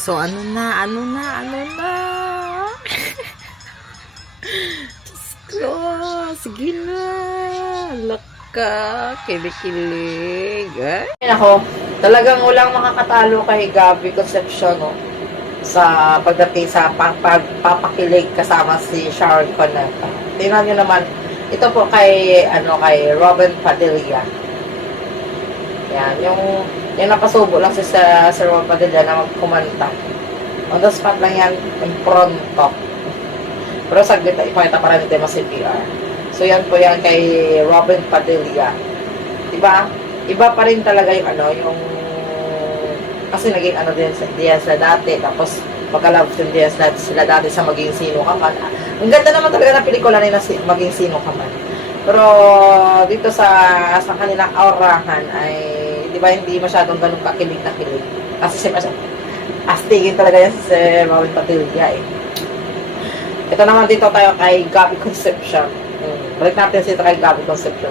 So, ano na, ano na, ano na? Diyos ko, sige na. Laka, kilig-kilig. Ay. Ako, talagang walang makakatalo kay Gabi Concepcion, no? Sa pagdating sa pag pagpapakilig kasama si Sharon Coneta. Tingnan nyo naman, ito po kay, ano, kay Robin Padilla. Yan, yung, yung napasubo lang si sa Sir Robin Padilla na magkumanta. On the spot lang yan, yung pronto. Pero saglit na ipakita para hindi mas CPR. So yan po yan kay Robin Padilla. Diba? Iba pa rin talaga yung ano, yung kasi naging ano din sa diyan sila dati tapos magka-love team din sila, sila dati sa maging sino ka man. Ang ganda naman talaga ng pelikula nila si, maging sino ka man. Pero dito sa sa kanilang aurahan ay ba hindi masyadong ganun kakilig na kilig. Kasi si astigin talaga yan si Sir Robin Padilla eh. Ito naman dito tayo kay Gabby Concepcion. Hmm. Balik natin dito kay Gabby Concepcion.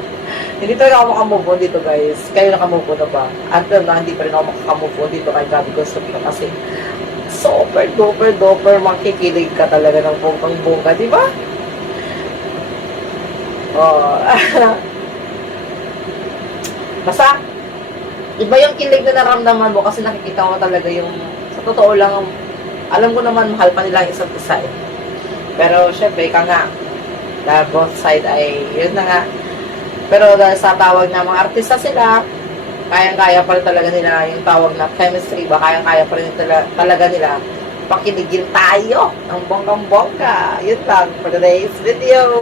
hindi talaga ako makamove on dito guys. Kayo nakamove on na ba? Until na hindi pa rin ako makakamove on dito kay Gabby Concepcion kasi super duper duper makikilig ka talaga ng bonggang bongga, di ba? Oh. Basta, iba yung kilig na naramdaman mo kasi nakikita mo talaga yung, sa totoo lang, alam ko naman mahal pa nila ang isa't isa eh. Pero syempre, ika nga, dahil both side ay, yun na nga. Pero dahil sa tawag na mga artista sila, kayang-kaya pa rin talaga nila yung tawag na chemistry ba, kayang-kaya pa rin talaga, talaga nila pakiligin tayo ng bonggang-bongga. Yun lang for today's video.